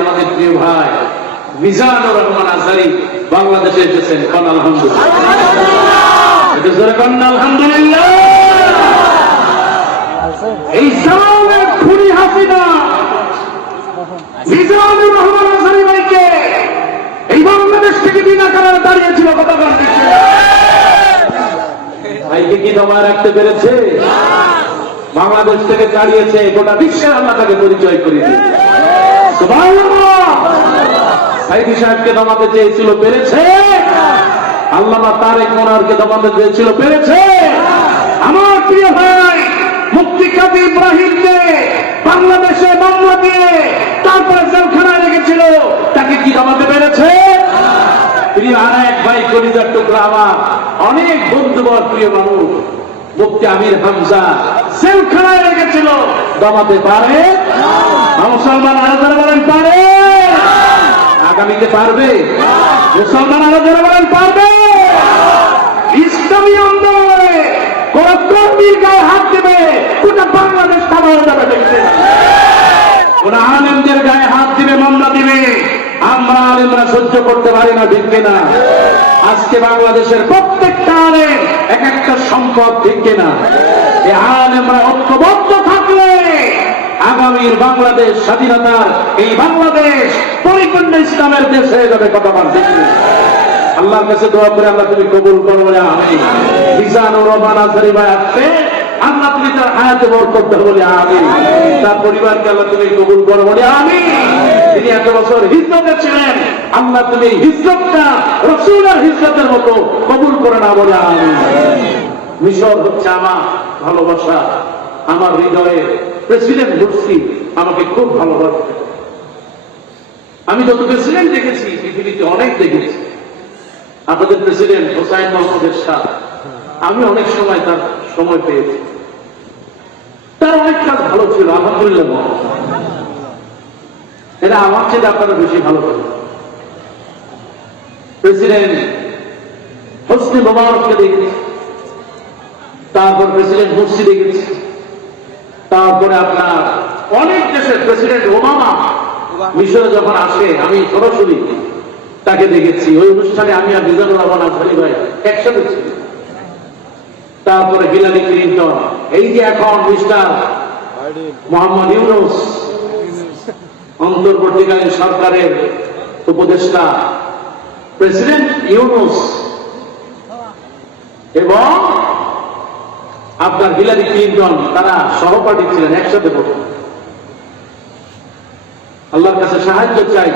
আমাদের প্রিয় ভাই মিজানুর রহমান আজারি বাংলাদেশে এসেছেন। কন আলহামদুলিল্লাহ। এই সালামের খুনি হাসিনা, মিজানুর রহমান আজারি ভাইকে এই বাংলাদেশ থেকে বিনা কারণে দাঁড়িয়েছিল বলতে ভাইকে কি দমা রাখতে পেরেছে? বাংলাদেশ থেকে দাঁড়িয়েছে, গোটা বিশ্বের আল্লাহ তাকে পরিচয় করে দিয়েছে। সাইদি সাহেবকে দমাতে চেয়েছিল, পেরেছে। আল্লামা তারেক মোনারকে দমাতে চেয়েছিল, পেরেছে। আমার প্রিয় ভাই মুক্তি কাজী ইব্রাহিমকে বাংলাদেশে মামলা দিয়ে তারপরে জেলখানায় রেখেছিল, তাকে কি দমাতে পেরেছে? প্রিয় আর এক ভাই, কলিজার টুকরা আমার। অনেক বন্ধুবর প্রিয় মানুষ। মুক্তি আমির হামজা জেলখানায় রেখেছিল। দমাতে পারে মুসলমান আলাদা বলেন পারে আগামীতে পারবে? মুসলমান আলাদা বলেন পারবে? ইসলামী আন্দোলনে কোন কর্মীর গায়ে হাত দেবে গোটা বাংলাদেশ থামা যাবে দেখতে। কোন আলেমদের গায়ে হাত দিবে মামলা দিবে। আমরা আলেমরা সহ্য করতে পারি না, ঠিক না আজকে বাংলাদেশের প্রত্যেকটা আলেম এক একটা সম্পদ, ঠিক না এই আলেমরা ঐক্যবদ্ধ থাকলে আগামীর বাংলাদেশ স্বাধীনতার এই বাংলাদেশ পরিপূর্ণ ইসলামের দেশ হয়ে যাবে, কথা বল ঠিক না? আল্লাহর কাছে দোয়া করে আল্লাহ তুমি কবুল করো আমি মিজানুর রহমান আজহারি ভাই আসছে আল্লাহ তুমি তার হায়াতে বরকত দাও বলে আমি তার পরিবারকে আল্লাহ তুমি কবুল করো বলে আমি তিনি এত বছর হিজরতে ছিলেন। আল্লাহ তুমি হিজরতটা রসুলের হিজরতের মতো কবুল করে না বলে আমি মিশর হচ্ছে আমার ভালোবাসা আমার হৃদয়ে। প্রেসিডেন্ট মুরসি আমাকে খুব ভালোবাসে আমি যত প্রেসিডেন্ট দেখেছি পৃথিবীতে অনেক দেখেছি। আপনাদের প্রেসিডেন্ট হোসাইন মোহাম্মদের শাহ আমি অনেক সময় তার সময় পেয়েছি। তার অনেক কাজ ভালো ছিল, আলহামদুলিল্লাহ এটা আমার চেয়ে আপনারা বেশি ভালো করেন। প্রেসিডেন্ট হোসনি মোবারককে দেখেছি। তারপর প্রেসিডেন্ট মুর্সি দেখেছি। তারপরে আপনার অনেক দেশের প্রেসিডেন্ট ওবামা মিশরে যখন আসে, আমি সরাসরি তাকে দেখেছি। ওই অনুষ্ঠানে আমি আর মিজানুর রহমান আজহারি ভাই একসাথে ছিলাম। তারপরে হিলারি ক্লিন্টন। এই যে এখন মিস্টার মোহাম্মদ ইউনুস, অন্তর্বর্তীকালীন সরকারের উপদেষ্টা, প্রেসিডেন্ট ইউনুস এবং আপনার হিলারি ক্লিন্টন, তারা সহপাঠী ছিলেন, একসাথে পড়ে আল্লাহর কাছে সাহায্য চাই।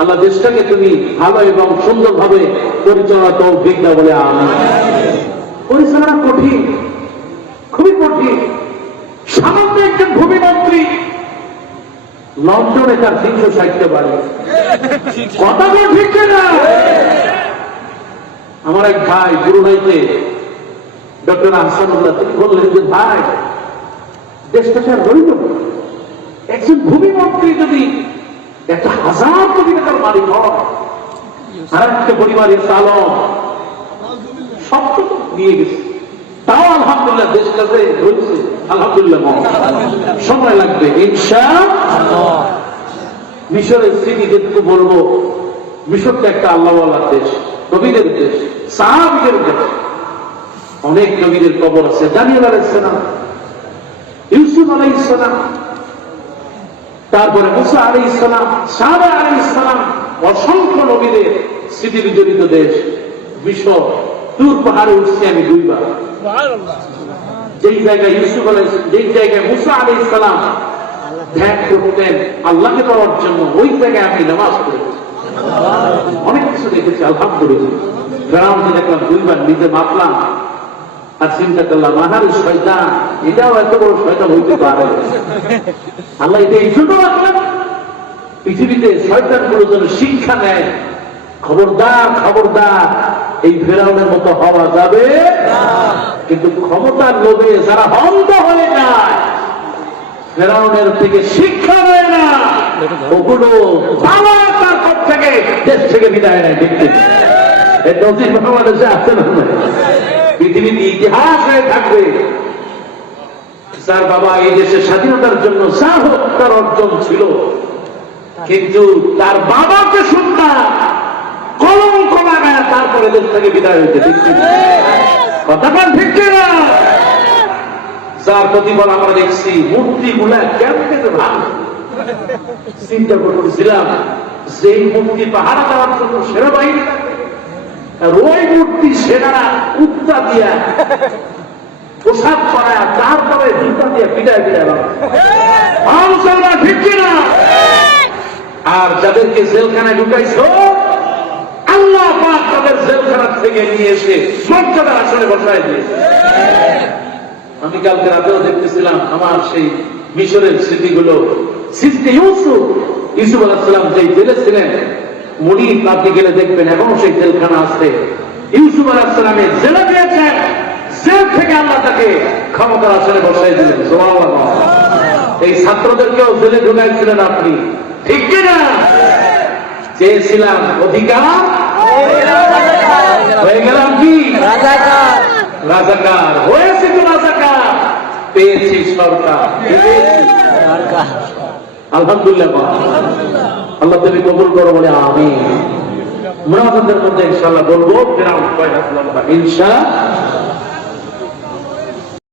আল্লাহ দেশটাকে তুমি ভালো এবং সুন্দরভাবে পরিচালনা তৌফিক দাও বলে আমি। পরিচালনা কঠিন, খুবই কঠিন। সামান্য একজন ভূমিমন্ত্রী লন্ডনে তার তিনশো ষাটটা বাড়ি। কথা বল ঠিক না। আমার এক ভাই, গুরু ভাইকে ডক্টর আহসানুল্লাহ তিনি বললেন যে, ভাই, দেশটাকে আর রইল একজন ভূমিমন্ত্রী যদি একটা হাজার কোটি টাকার মালিক হয় আর একটা পরিবারের চালক সব তো নিয়ে গেছে। তাও দেশ রয়েছে সময় লাগবে। বলব, মিশরটা একটা আল্লাহওয়ালার দেশ, নবীদের দেশ, সাহাবিদের দেশ। অনেক নবীদের কবর আছে। ইউসুফ আলাই ইসলাম তারপরে মুসা আলী ইসলাম আলী ইসলাম অসংখ্য নবীদের স্মৃতি বিজড়িত দেশ, মিশর। তুর পাহাড়ে উঠছি আমি দুইবার। যেই জায়গায় ইউসুফ আলাই যেই জায়গায় মুসা আলী ইসলাম ধ্যান করতেন আল্লাহকে পাওয়ার জন্য ওই জায়গায় আমি নামাজ পড়েছি অনেক কিছু দেখেছি আলহামদুলিল্লাহ। গ্রামকে দেখলাম দুইবার নিজে মাপলাম আর চিন্তা করলাম আহার শয়তান এটাও এত বড় শয়তান হইতে পারে। আল্লাহ এটা এই জন্য রাখলেন পৃথিবীতে শয়তানগুলো যেন শিক্ষা নেয় খবরদার খবরদার। এই ফেরাউনের মতো হওয়া যাবে কিন্তু ক্ষমতার লোভে যারা অন্ধ হয়ে যায়, ফেরাউনের থেকে শিক্ষা নেয় না। ওগুলো তার পর থেকে দেশ থেকে বিদায় নেয় দেখতে ইতিহাস হয়ে যার বাবা এই স্বাধীনতার জন্য তার অর্জন ছিল। কিন্তু তার কলঙ্ক তারপরে দেশ থেকে বিদায় হইতে ঠিক কি না? কথাটা ঠিক না যার প্রতিফল আমরা দেখছি মূর্তি গুলা কেমনে চিন্তা করতেছিলাম যে মূর্তি পাহারা দেওয়ার জন্য সেনাবাহিনী। আর ওই মূর্তি সেনারা উত্তা দিয়া, পোশাক পরায়, তারপরে জুতা দিয়ে পিটায় পিটায় মাংসরা ঠিক কিনা আর যাদেরকে জেলখানায় ঢুকাইছো আল্লাহ পাক তাদের জেলখানা থেকে নিয়ে এসে মর্যাদার আসলে বসায় দিয়েছে আমি কালকে রাতেও দেখতেছিলাম আমার সেই মিশরের স্মৃতিগুলো। সৃষ্টি ইউসুফ ইউসুফ আলাহিসাম জেলে ছিলেন, মুড়ি আপনি গেলে দেখবেন এখনও সেই জেলখানা আছে। ইউসুফ আলাহিসামের জেলে দিয়েছেন জেল থেকে আল্লাহ তাকে ক্ষমতার আসনে বসাই দিলেন। এই ছাত্রদেরকেও জেলে ঢুকাইছিলেন আপনি। ঠিক কিনা? চেয়েছিলাম অধিকার। হয়ে গেলাম কি? রাজাকার। হয়েছে তো রাজাকার। পেয়েছি সরকার। আলহামদুলিল্লাহ। আল্লাহ তুমি কবুল করো বলে আমি মুনাফাদের মধ্যে ইনশাআল্লাহ বলব ফেরাউন কয়টা ইনশা